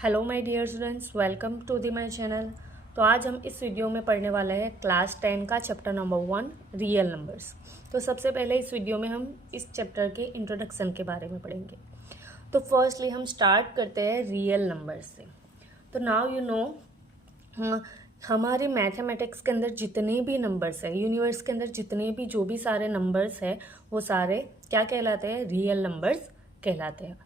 Hello my dear students, welcome to the my channel. तो आज हम इस वीडियो में पढ़ने वाले हैं क्लास 10 का चैप्टर नंबर 1 रियल नंबर्स। तो सबसे पहले इस वीडियो में हम इस चैप्टर के इंट्रोडक्शन के बारे में पढ़ेंगे। तो फर्स्टली हम स्टार्ट करते हैं रियल नंबर्स से। तो नाउ यू नो हमारे मैथमेटिक्स के अंदर जितने भी नंबर्स है, यूनिवर्स के अंदर जितने भी जो भी सारे नंबर्स है वो सारे क्या कहलाते हैं? रियल नंबर्स कहलाते हैं।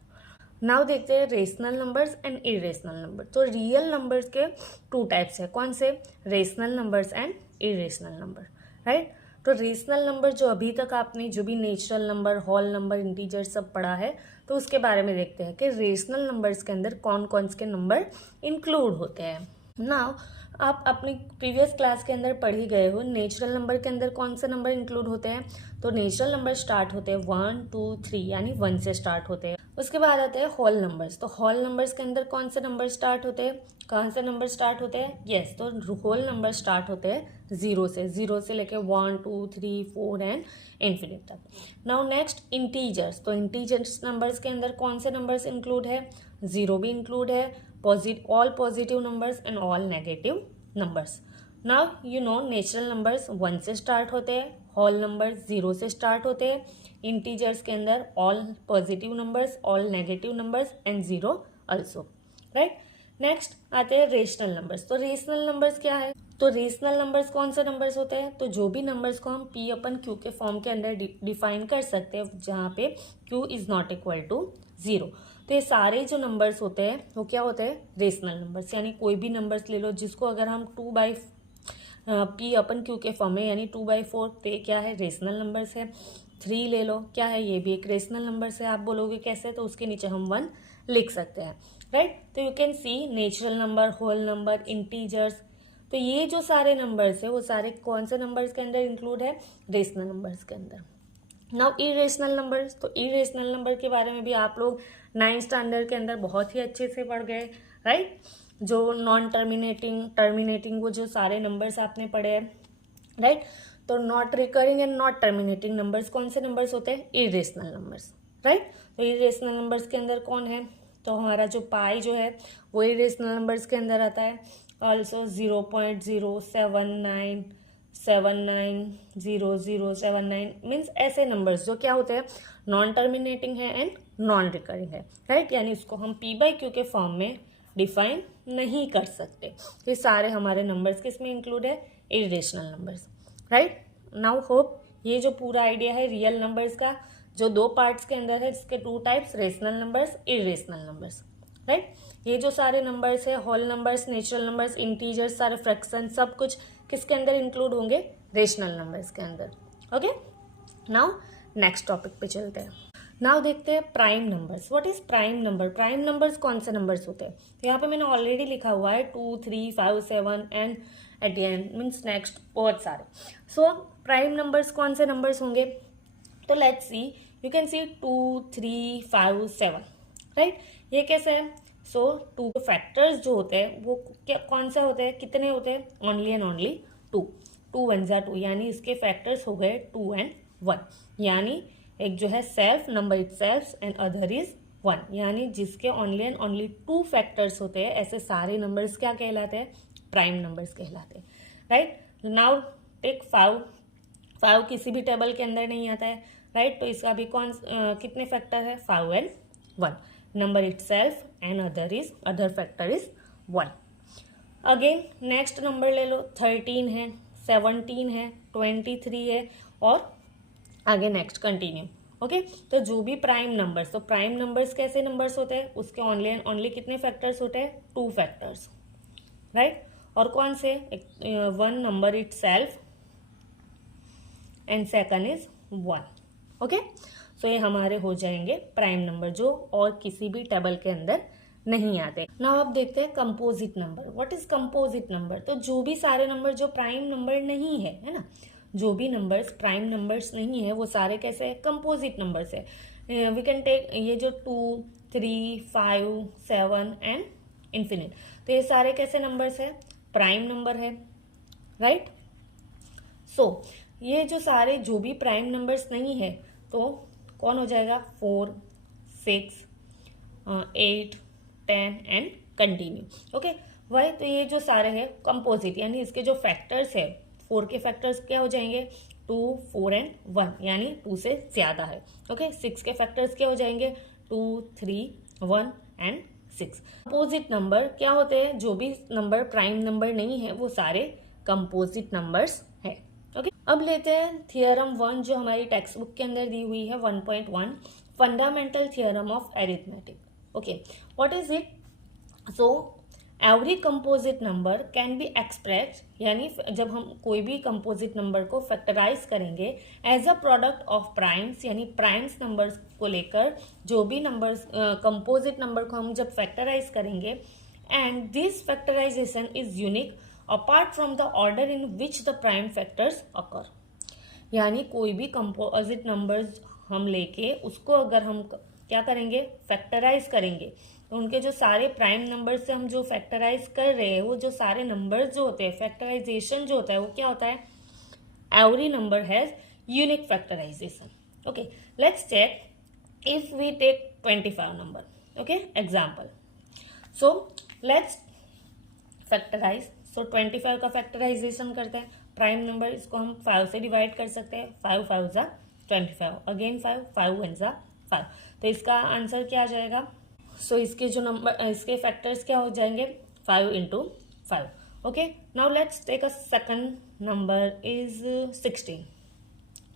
नाउ देखते हैं rational numbers and irrational number. तो रियल नंबर्स के टू टाइप्स है। कौन से? Rational numbers and irrational number, right. तो रेशनल नंबर जो अभी तक आपने जो भी natural number, whole number, integer सब पढ़ा है, तो उसके बारे में देखते हैं कि रेशनल नंबर्स के अंदर कौन कौन से नंबर इंक्लूड होते हैं। नाउ आप अपनी प्रीवियस क्लास के अंदर पढ़ ही गए हो, नेचुरल नंबर के अंदर कौन से नंबर इंक्लूड होते हैं। तो नेचुरल नंबर स्टार्ट होते हैं 1 2 3 यानी 1 से स्टार्ट होते हैं। उसके बाद आते हैं होल नंबर्स। तो होल नंबर्स के अंदर कौन से नंबर स्टार्ट होते हैं? कौन से नंबर स्टार्ट होते हैं? यस, तो होल नंबर स्टार्ट होते हैं 0 से लेके 1 2 3 4 एंड इन्फिनिट तक। Now next integers. तो इंटीजर्स नंबर्स के अंदर कौन से नंबर्स इंक्लूड है? 0 भी इंक्लूड है, all positive numbers and all negative numbers. Now you know natural numbers 1 से स्टार्ट होते हैं, होल नंबर्स 0 से स्टार्ट होते हैं, इंटीजर्स के अंदर all positive numbers, all negative numbers and 0 also, right. Next आते हैं रेशनल नंबर्स। तो रेशनल नंबर्स क्या है? तो रेशनल नंबर्स कौन से नंबर्स होते हैं? तो जो भी नंबर्स को हम P अपन Q के फॉर्म के अंदर डिफाइन कर सकते हैं, जहाँ पे Q is not equal to 0। तो ये सारे जो नंबर्स होते हैं वो क्या होते हैं? Rational numbers. यानी कोई भी नंबर्स ले लो जिसको अगर हम P अपन Q के फॉर्म में यानी 2/4, तो ये क्या है? रेशनल नंबर्स है। 3 ले लो, क्या है? ये भी एक रेशनल नंबर्स है। आप बोलोगे कैसे? तो उसके नीचे हम 1 लिख सकते हैं, राइट। तो you can see natural number, whole number, integers. तो ये जो सारे नंबर्स है वो सारे कौन से नंबर्स के अंदर इंक्लूड है? रेशनल नंबर्स के अंदर। Now irrational numbers. तो इरेशनल नंबर के बारे में भी आप लोग 9th स्टैंडर्ड के अंदर बहुत ही अच्छे से पढ़ गए, राइट। जो नॉन टर्मिनेटिंग, टर्मिनेटिंग, वो जो सारे नंबर्स आपने पढ़े हैं, राइट। तो not recurring and not terminating numbers कौन से नंबर्स होते हैं? Irrational numbers, right. तो इरेशनल नंबर्स के अंदर कौन है? तो हमारा जो पाई जो है वो इरेशनल नंबर्स के अंदर आता है। ऑल्सो 0.079790079 मीन्स ऐसे नंबर्स जो क्या होते हैं? नॉन टर्मिनेटिंग है एंड नॉन रिकरिंग है, राइट। यानी उसको हम P/Q के फॉर्म में डिफाइन नहीं कर सकते। ये सारे हमारे नंबर्स किस में इंक्लूड है? Irrational numbers, right. Now hope ये जो पूरा आइडिया है रियल नंबर्स का, जो 2 पार्ट्स के अंदर है, जिसके 2 types, rational numbers, irrational numbers, right. ये जो सारे नंबर्स है, whole numbers, natural numbers, integers, सारे फ्रैक्शन, सब कुछ किसके अंदर इंक्लूड होंगे? रेशनल नंबर्स के अंदर। ओके, नाउ नेक्स्ट टॉपिक पे चलते हैं। नाउ देखते हैं prime numbers. What is prime number? Prime numbers कौन से नंबर्स होते हैं? तो यहाँ पे मैंने ऑलरेडी लिखा हुआ है 2 3 5 7 and at the end means next बहुत सारे। सो प्राइम नंबर्स कौन से नंबर्स होंगे? तो let's see, you can C 2 3 5 7, right. ये कैसे है? सो 2 फैक्टर्स जो होते हैं वो क्या कौन से होते हैं? कितने होते हैं? Only and only 2। 2 1 जा 2, यानी इसके फैक्टर्स हो गए 2 एंड 1। यानी एक जो है self number itself and other is 1, यानी जिसके ओनली एंड ओनली 2 फैक्टर्स होते हैं, ऐसे सारे नंबर्स क्या कहलाते हैं? प्राइम नंबर्स कहलाते हैं, राइट। Now take 5। 5 किसी भी टेबल के अंदर नहीं आता है, राइट। तो इसका भी कितने फैक्टर है? 5 and 1। Number itself and other factor is 1। Again next number ले लो, 13 है, 17 है, 23 है और आगे नेक्स्ट कंटिन्यू। ओके, तो जो भी प्राइम नंबर्स, तो प्राइम नंबर्स कैसे नंबर्स होते हैं? उसके ओनली एंड ओनली कितने फैक्टर्स होते हैं? 2 फैक्टर्स, राइट। और कौन से? 1 number itself and second is 1। Okay, so ये हमारे हो जाएंगे प्राइम नंबर जो और किसी भी टेबल के अंदर नहीं आते। नाउ अब देखते हैं composite number. What is composite number? तो जो भी सारे नंबर जो प्राइम नंबर नहीं है ना, जो भी नंबर्स प्राइम नंबर्स नहीं है वो सारे कैसे है? कंपोजिट नंबर्स है। वी कैन टेक ये जो 2 3 5 7 एंड इन्फिनिट, तो ये सारे कैसे नंबर्स है? प्राइम नंबर है, राइट। सो ये जो सारे जो भी प्राइम नंबर्स नहीं है तो कौन हो जाएगा? 4 6 8 10 एंड कंटिन्यू। ओके, वाई, तो ये जो सारे हैं कंपोजिट, यानी इसके जो फैक्टर्स है, 4 के फैक्टर्स क्या हो जाएंगे, 2, 4 एंड 1, यानी 2 से ज़्यादा है। ओके, 6 के फैक्टर्स क्या हो जाएंगे, 2, 3, 1 एंड 6। कंपोजिट नंबर क्या होते हैं, जो भी नंबर प्राइम नंबर नहीं है वो सारे कंपोजिट नंबर्स है। ओके, अब लेते हैं थियरम 1 जो हमारी टेक्स्ट बुक के अंदर दी हुई है, 1.1 fundamental theorem of arithmetic. Okay, what is it? So every composite number can be express, यानी जब हम कोई भी कंपोजिट नंबर को फैक्टराइज करेंगे as a product of primes, यानी प्राइम्स नंबर्स को लेकर जो भी नंबर्स कंपोजिट नंबर को हम जब फैक्टराइज करेंगे, and this factorization is unique apart from the order in which the prime factors occur. यानी कोई भी कंपोजिट नंबर्स हम लेके उसको अगर हम क्या करेंगे, फैक्टराइज करेंगे, तो उनके जो सारे प्राइम नंबर से हम जो फैक्टराइज कर रहे हैं वो जो सारे नंबर्स जो होते हैं, फैक्टराइजेशन जो होता है वो क्या होता है, every number has unique factorization. Okay, let's check if we take 25 number. Okay, example, so let's factorize. So 25 का फैक्टराइजेशन करते हैं। प्राइम नंबर इसको हम 5 से डिवाइड कर सकते हैं, 5 5 जा 25, अगेन 5 5 1 जा 5, तो इसका आंसर क्या आ जाएगा, सो इसके जो नंबर, इसके फैक्टर्स क्या हो जाएंगे, 5 into 5। Okay, now let's take a second number is 16,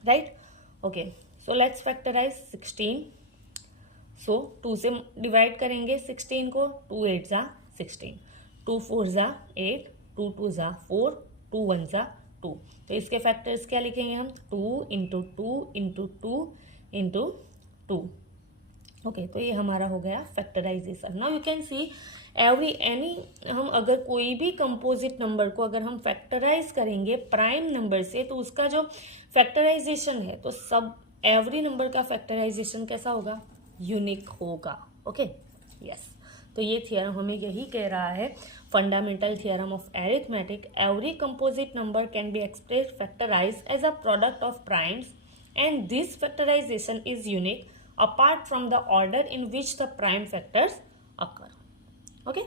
right. Okay, so let's factorize 16। सो 2 से डिवाइड करेंगे 16 को, 2 8 जा 16, 2 4 जा 8, 2 2 जा 4, 2 1 जा 2, तो इसके फैक्टर्स क्या लिखेंगे हम, 2 इंटू 2 इंटू 2 इंटू 2। ओके, तो ये हमारा हो गया factorization. Now you can see every any, हम अगर कोई भी कंपोजिट नंबर को अगर हम फैक्टराइज करेंगे प्राइम नंबर से, तो उसका जो फैक्टराइजेशन है, तो सब एवरी नंबर का फैक्टराइजेशन कैसा होगा, यूनिक होगा। ओके, यस, तो ये थियरम हमें यही कह रहा है, fundamental theorem of arithmetic, every composite number can be express factorize as a product of primes and this factorization is unique apart from the order in which the prime factors occur. Okay,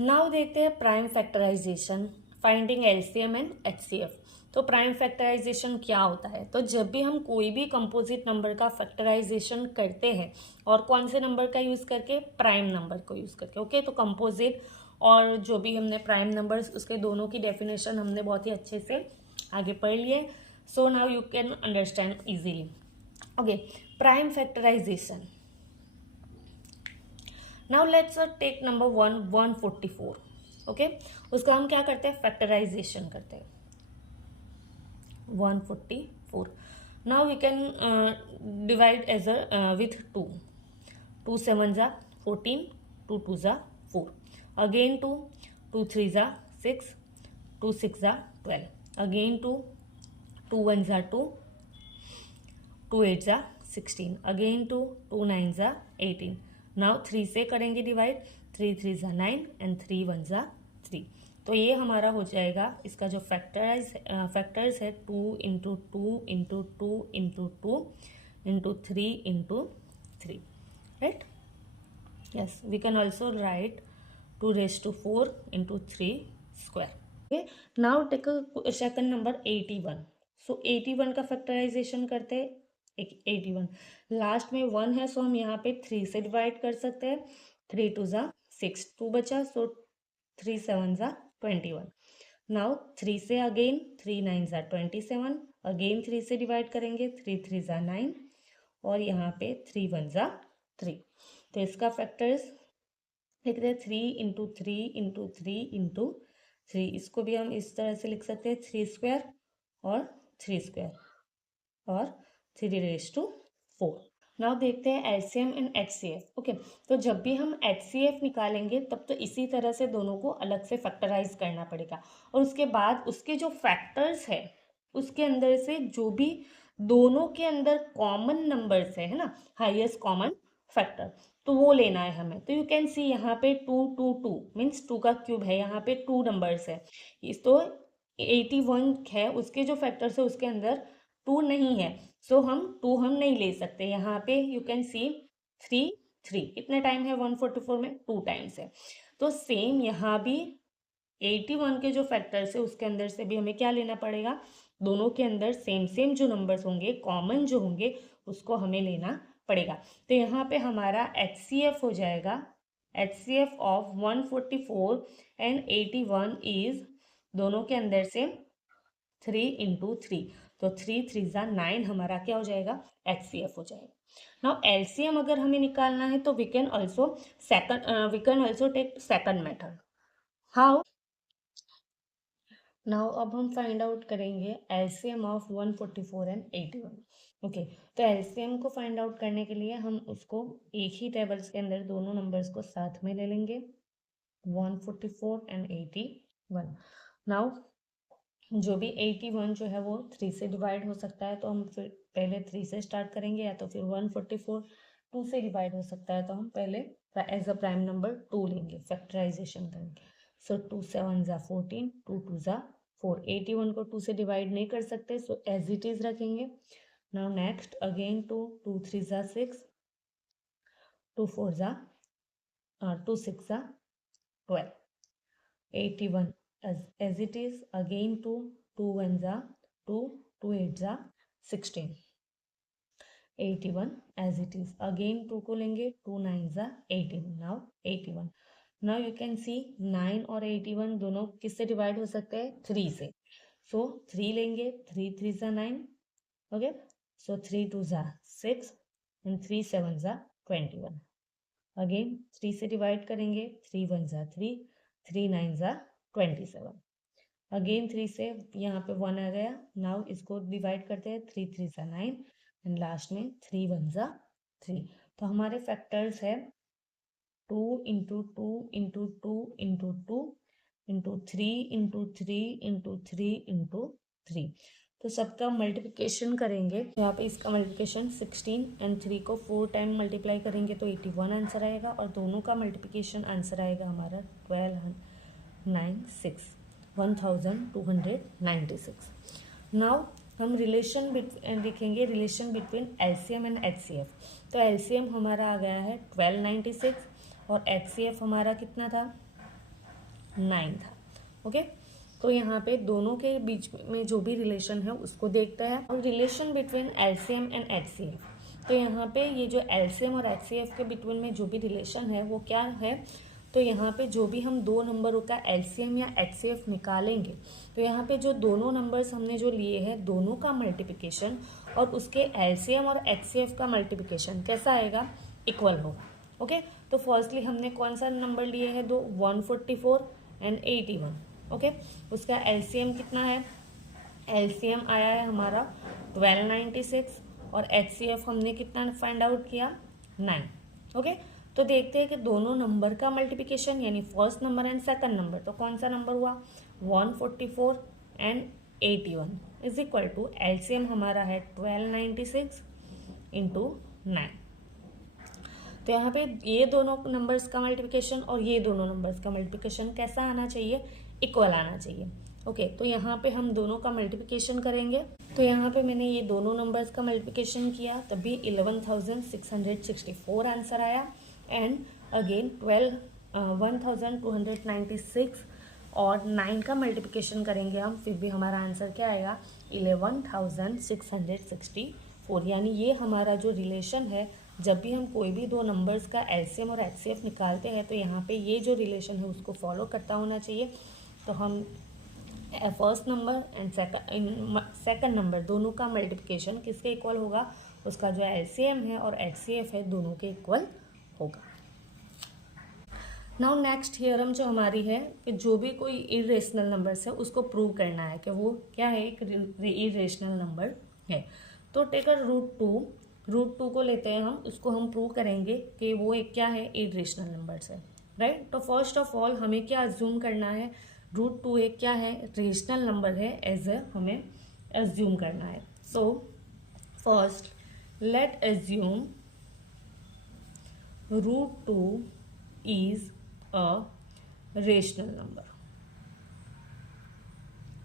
now देखते हैं prime factorization, finding LCM and HCF. तो prime factorization क्या होता है, तो जब भी हम कोई भी कंपोजिट नंबर का फैक्टराइजेशन करते हैं, और कौन से नंबर का यूज करके, प्राइम नंबर को यूज करके। ओके, तो कंपोजिट और जो भी हमने प्राइम नंबर्स, उसके दोनों की डेफिनेशन हमने बहुत ही अच्छे से आगे पढ़ लिए। So now you can understand easily. Okay, prime factorization. Now let's take number 144. Okay, उसका हम क्या करते हैं, फैक्टराइजेशन करते हैं, 144। Now we can divide as with 2, 2 7 जा 14, 2 2 जा 4, अगेन 2, 2 3 जा 6, 2 6 जा 12, अगेन 2, 2 1 जा 2, 2 8 जा 16, अगेन 2, 2 9 जा 18। नाउ 3 से करेंगे डिवाइड, 3 3 जा 9 एंड 3 1 जा 3, तो ये हमारा हो जाएगा, इसका जो फैक्टर्स है 2 into 2 into 2 into 2 into 3 into 3, right. Yes, we can also write 2 raised to 4 into 3 square. Okay, now take second number 81। सो 81 का फैक्टराइजेशन करते हैं, 81 लास्ट में 1 है, सो हम यहाँ पे 3 से डिवाइड कर सकते हैं, 3 2 जा 6, 2 बचा, सो 3 7 जा 21। नाउ 3 से अगेन 3 9 जा 27, अगेन 3 से डिवाइड करेंगे, 3 3 जा 9, और यहाँ पे 3 1 जा 3, तो इसका फैक्टर्स लिख रहे 3 इंटू 3 इंटू 3 इंटू 3, इसको भी हम इस तरह से लिख सकते हैं, 3 स्क्वायर और 3 स्क्वायर और 3 raised to 4। नाउ देखते हैं एलसीएम एंड एचसीएफ। ओके, तो जब भी हम एचसीएफ निकालेंगे तब तो इसी तरह से दोनों को अलग से फैक्टराइज करना पड़ेगा, और उसके बाद उसके जो फैक्टर्स है उसके अंदर से जो भी दोनों के अंदर कॉमन नंबर्स है ना, हाईएस्ट कॉमन फैक्टर, तो वो लेना है हमें। तो यू कैन सी यहाँ पे 2 2 2 मीन्स 2 का क्यूब है, यहाँ पे 2 नंबर्स है, इस तो 81 है, उसके जो फैक्टर्स है उसके अंदर 2 नहीं है, सो हम 2 हम नहीं ले सकते। यहाँ पे यू कैन सी 3 3 कितने टाइम है 144 में, 2 टाइम्स है। तो सेम यहाँ भी 81 के जो फैक्टर्स है उसके अंदर से भी हमें क्या लेना पड़ेगा, दोनों के अंदर सेम सेम जो नंबर्स होंगे, कॉमन जो होंगे, उसको हमें लेना पड़ेगा। तो यहाँ पे हमारा HCF हो जाएगा, HCF ऑफ 144 एंड 81 इज, दोनों के अंदर से 3 × 3, तो 3 3 ज़ा 9 हमारा क्या हो जाएगा, HCF हो जाएगा। नाउ LCM अगर हमें निकालना है तो we can also take second method. How? Now अब हम फाइंड आउट करेंगे LCM ऑफ 144 एंड 81। ओके, तो LCM को फाइंड आउट करने के लिए हम उसको एक ही टेबल्स के अंदर दोनों नंबर्स को साथ में ले लेंगे, 144 एंड 81। नाउ जो भी 81 जो है वो 3 से डिवाइड हो सकता है, तो हम फिर पहले 3 से स्टार्ट करेंगे, या तो फिर 144 2 से डिवाइड हो सकता है, तो हम पहले एज अ प्राइम नंबर 2 लेंगे, फैक्टराइजेशन करेंगे। सो 2 7 ज़ा 14, 2 2 ज़ा 4, 81 को 2 से डिवाइड नहीं कर सकते, सो एज इट इज रखेंगे। नाउ नेक्स्ट अगेन 2 2 3 ज़ा 6, 2 4 ज़ा 2 6 ज़ा 12, 81 as it is, again 2 2 1 ज़ा 2 2 8 ज़ा 16, 81 as it is, again 2 को लेंगे, 2 9 ज़ा 18, now 81। नाउ यू कैन सी 9 और 81 दोनों किससे डिवाइड हो सकते हैं, 3 से, सो 3 लेंगे, 3 3 ज़ा 9, ओके, सो 3 2 ज़ा 6 एंड 3 7 ज़ा 21, अगेन 3 से डिवाइड करेंगे, 3 1 ज़ा 3, 3 9 ज़ा 27, अगेन 3 से यहाँ पे 1 आ गया, नाउ इसको डिवाइड करते हैं, 3 3 ज़ा 9 एंड लास्ट में 3 1 ज़ा 3। तो हमारे फैक्टर्स है 2 × 2 × 2 × 2 × 3 × 3 × 3 × 3। तो सबका मल्टीप्लिकेशन करेंगे, यहाँ पे इसका मल्टीप्लिकेशन 16 एंड 3 को 4 टाइम मल्टीप्लाई करेंगे तो 81 आंसर आएगा, और दोनों का मल्टीप्लिकेशन आंसर आएगा हमारा 1296। नाउ हम रिलेशन लिखेंगे, relation between LCM and HCF। तो LCM हमारा आ गया है 1296 और HCF हमारा कितना था, 9 था। ओके, तो यहाँ पे दोनों के बीच में जो भी रिलेशन है उसको देखते हैं, और relation between LCM and HCF। तो यहाँ पे ये जो LCM और HCF के बिटवीन में जो भी रिलेशन है वो क्या है, तो यहाँ पे जो भी हम दो नंबरों का LCM या HCF निकालेंगे, तो यहाँ पे जो दोनों नंबर्स हमने जो लिए हैं दोनों का मल्टीप्लिकेशन और उसके LCM और HCF का मल्टीप्लिकेशन कैसा आएगा, इक्वल होगा। ओके, तो फर्स्टली हमने कौन सा नंबर लिए हैं, 144 एंड 81। ओके, उसका LCM कितना है, LCM आया है हमारा 1296 और HCF हमने कितना फाइंड आउट किया, 9। ओके, तो देखते हैं कि दोनों नंबर का मल्टीप्लिकेशन यानी first number and second number, तो कौन सा नंबर हुआ, 144 and 81 is equal to LCM हमारा है 1296 × 9। तो यहाँ पे ये दोनों नंबर्स का मल्टीप्लिकेशन और ये दोनों नंबर्स का मल्टीप्लिकेशन कैसा आना चाहिए, इक्वल आना चाहिए। ओके, तो यहाँ पे हम दोनों का मल्टीप्लिकेशन करेंगे, तो यहाँ पे मैंने ये दोनों नंबर्स का मल्टीप्लिकेशन किया तभी 11,664 आंसर आया, एंड अगेन 1296 और 9 का मल्टीप्लिकेशन करेंगे हम, फिर भी हमारा आंसर क्या आएगा, 11,664। यानी ये हमारा जो रिलेशन है, जब भी हम कोई भी दो नंबर्स का LCM और HCF निकालते हैं तो यहाँ पे ये जो रिलेशन है उसको फॉलो करता होना चाहिए। तो हम first number and second number दोनों का मल्टीप्लिकेशन किसके इक्वल होगा, उसका जो LCM है और HCF है दोनों के इक्वल होगा। नाउ नेक्स्ट थियरम जो हमारी है कि जो भी कोई इरेशनल नंबर्स है उसको प्रूव करना है कि वो क्या है, एक इरेशनल नंबर है। तो टेकर रूट टू को लेते हैं हम, उसको हम प्रूव करेंगे कि वो एक क्या है, इरेशनल नंबर्स है, राइट। तो फर्स्ट ऑफ ऑल हमें क्या अज्यूम करना है, √2 एक क्या है, रेशनल नंबर है, एज ए हमें अज्यूम करना है। So first let assume √2 is a rational number,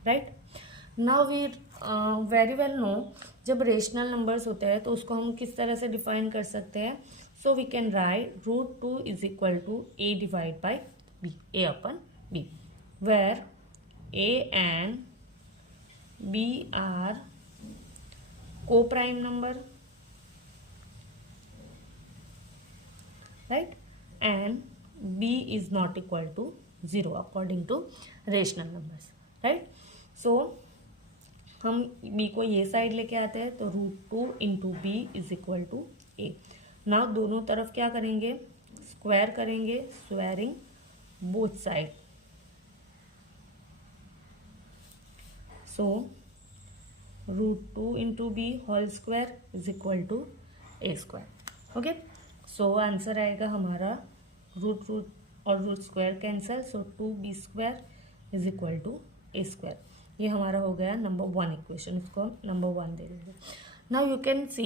right. Now we very well know जब रेशनल नंबर्स होते हैं तो उसको हम किस तरह से डिफाइन कर सकते हैं। So we can write √2 is equal to a divide by b, a upon b, where a and b are coprime number, right, and b is not equal to 0 according to rational numbers, right. So हम b को ये side लेके आते हैं तो √2 into b is equal to a. Now दोनों तरफ क्या करेंगे, स्क्वायर करेंगे, squaring both side, so √2 into b whole square is equal to a square. Okay, so answer आएगा हमारा रूट और root square cancel, so 2b square is equal to a square. ये हमारा हो गया नंबर 1 इक्वेशन, उसको हम नंबर 1 दे देंगे। नाउ यू कैन सी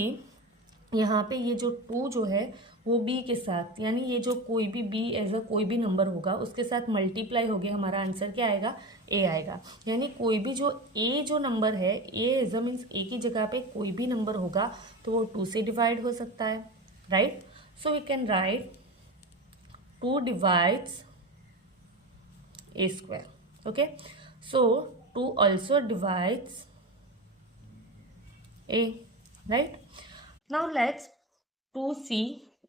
यहाँ पे ये जो 2 जो है वो b के साथ, यानी ये जो कोई भी b एज अ कोई भी नंबर होगा उसके साथ मल्टीप्लाई हो गया, हमारा आंसर क्या आएगा, a आएगा। यानी कोई भी जो a जो नंबर है, a as a means a की जगह पे कोई भी नंबर होगा तो वो 2 से डिवाइड हो सकता है, right. So we can write 2 divides a square, okay, so 2 also divides a, right. Now let's 2c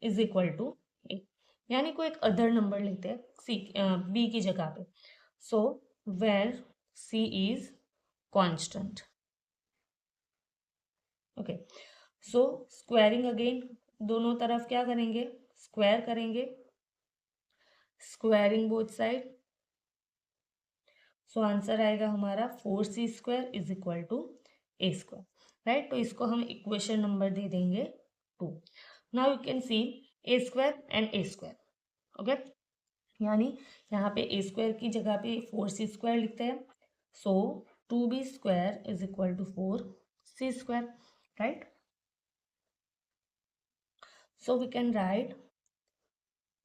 is equal to a, यानी कोई एक अदर नंबर लेते हैं c b की जगह पे, so where c is constant, okay, so squaring again, दोनों तरफ क्या करेंगे, स्क्वायर करेंगे, squaring both side, so answer आएगा हमारा 4c square is equal to a square, right. तो इसको हम इक्वेशन नंबर दे देंगे 2। Now you can see a square and a square, okay, यानी यहाँ पे ए स्क्वायर की जगह पे 4c स्क्वायर लिखते हैं, so 2b square is equal to 4c square, right. So we can write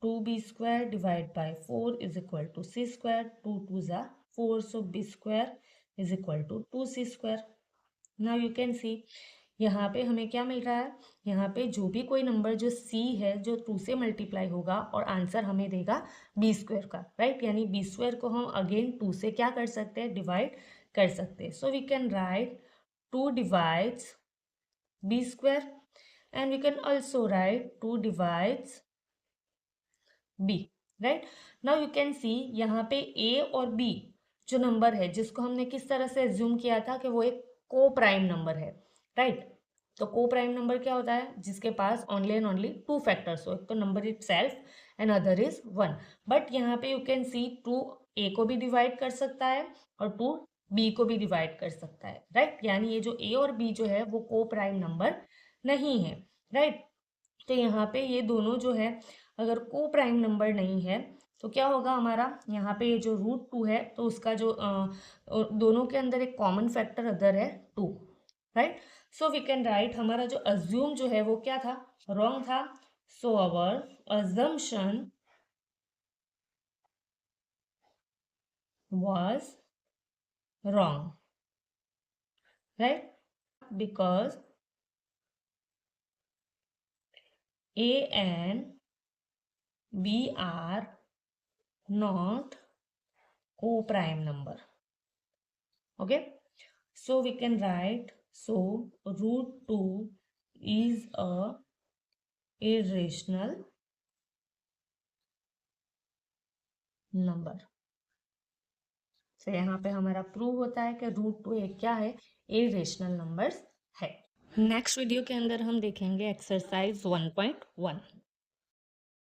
2b square divided by 4 is equal to c square, 2 2s are 4, so b square is equal to 2c square. Now you can see यहाँ पे हमें क्या मिल रहा है, यहाँ पे जो भी कोई नंबर जो c है जो 2 से मल्टीप्लाई होगा और आंसर हमें देगा b स्क्वायर का, राइट। यानी b स्क्वायर को हम अगेन 2 से क्या कर सकते हैं, डिवाइड कर सकते हैं। So we can write 2 divides b square and we can also write 2 divides b, right. Now you can see यहाँ पे a और b जो नंबर है जिसको हमने किस तरह से एज्यूम किया था कि वो एक को प्राइम नंबर है, राइट। तो को प्राइम नंबर क्या होता है, जिसके पास ओनली एंड ओनली 2 फैक्टर्स हो, एक तो number itself and other is 1। But यहाँ पे यू कैन सी 2 a को भी डिवाइड कर सकता है और 2 b को भी डिवाइड कर सकता है, राइट। यानी ये जो a और b जो है वो को प्राइम नंबर नहीं है, राइट। तो यहाँ पे ये दोनों जो है अगर को प्राइम नंबर नहीं है तो क्या होगा हमारा, यहाँ पे ये जो √2 है तो उसका जो दोनों के अंदर एक कॉमन फैक्टर अदर है 2, right. So we can write हमारा जो अज्यूम जो है वो क्या था, रॉन्ग था, so our assumption was wrong, right, because a and b are not co-prime number, okay. So we can write, so √2 is a irrational number। तो यहाँ पे हमारा प्रूव होता है कि √2 एक क्या है, इरेशनल नंबर्स है। नेक्स्ट वीडियो के अंदर हम देखेंगे एक्सरसाइज 1.1।